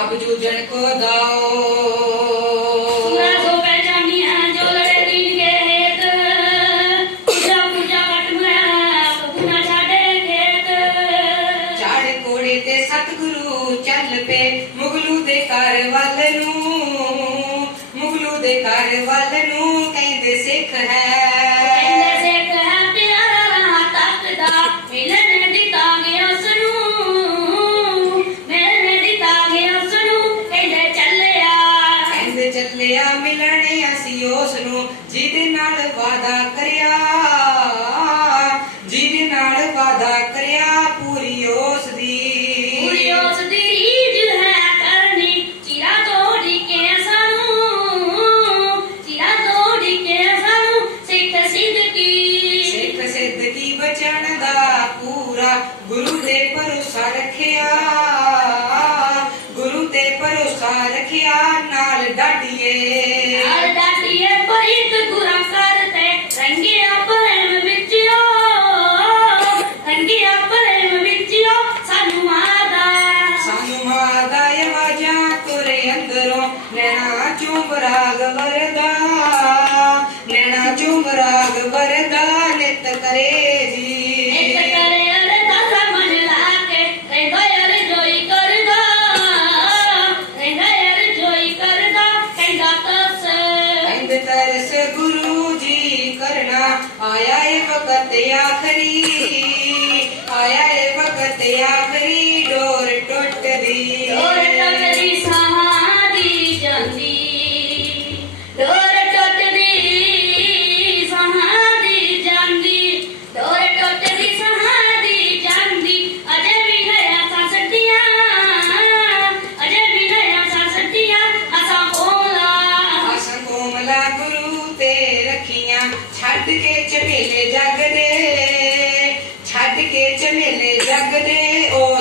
ਅਬਜੂ ਜਨ ਕੋ ਦਾਓ। ਮੈਂ ਸੋ ਪਹਿਚਾਨੀ ਹਾਂ ਜੋ ਲੜੇ ਦੀਨ ਕੇ ਹੇਤ। ਪੂਜਾ ਪੂਜਾ ਵਟ ਮੈਂ ਗੁਨਾ ਛਾੜੇ ਖੇਤ। ਚਾੜ ਕੋੜੇ ਤੇ ਸਤਗੁਰੂ ਚੱਲ ਪੇ ਮੁਗਲੂ ਦੇ ਘਰ ਵੱਲ ਨੂੰ। ਮੁਗਲੂ ਦੇ ਘਰ ਵੱਲ ਨੂੰ ਕਈ ਚੱਲਿਆ ਮਿਲਣ ਅਸੀਂ ਉਸ ਨੂੰ ਜਿਹਦੇ ਨਾਲ ਵਾਦਾ ਕਰਿਆ। ਜਿਹਦੇ ਨਾਲ ਵਾਦਾ ਕਰਿਆ ਪੂਰੀ ਉਸ ਦੀ ਪੂਰੀ ਉਸ ਦੀ ਰੀਝ ਹੈ ਕਰਨੀ। ਚਿਰਾ ਤੋੜੀ ਕੇ ਸਾਨੂੰ ਚਿਰਾ ਤੋੜੀ ਕੇ ਸਾਨੂੰ ਸਿੱਖ ਸਿੱਧਕੀ। ਸਿੱਖ ਸਿੱਧਕੀ ਬਚਣ ਦਾ ਪੂਰਾ ਗੁਰੂ ਤੇ ਭਰੋਸਾ ਰੱਖਿਆ। ਮਾਦਾ ਆਵਾਜ਼ਾਂ ਤੁਰੇ ਅੰਦਰੋਂ ਨੈਣਾ ਚੁੰਬ ਰਾਗ ਵਰਦਾ ਨੈਣਾ ਚੁੰਬ ਰਾਗ ਵਰਦਾ ਨਿਤ ਕਰੇ ਜੀ ਕਰੇ ਅਰਦਾਸ ਮਨ ਲਾ ਕੇ ਰਹਿੰਦਾ ਯਾਰ ਜੋਈ ਕਰਦਾ ਰਹਿੰਦਾ ਯਾਰ ਜੋਈ ਕਰਦਾ ਕਹਿੰਦਾ ਤਸ ਕਹਿੰਦੇ ਤਰਸ ਗੁਰੂ ਜੀ ਕਰਨਾ ਆਇਆ ਏ ਵਕਤ ਆਖਰੀ ਆਇਆ ਏ ਵਕਤ ਆਖਰੀ ਚਮੇਲੇ ਜਗ ਦੇ ਛੱਡ ਕੇ ਚਮੇਲੇ ਜਗ ਦੇ ਉਸ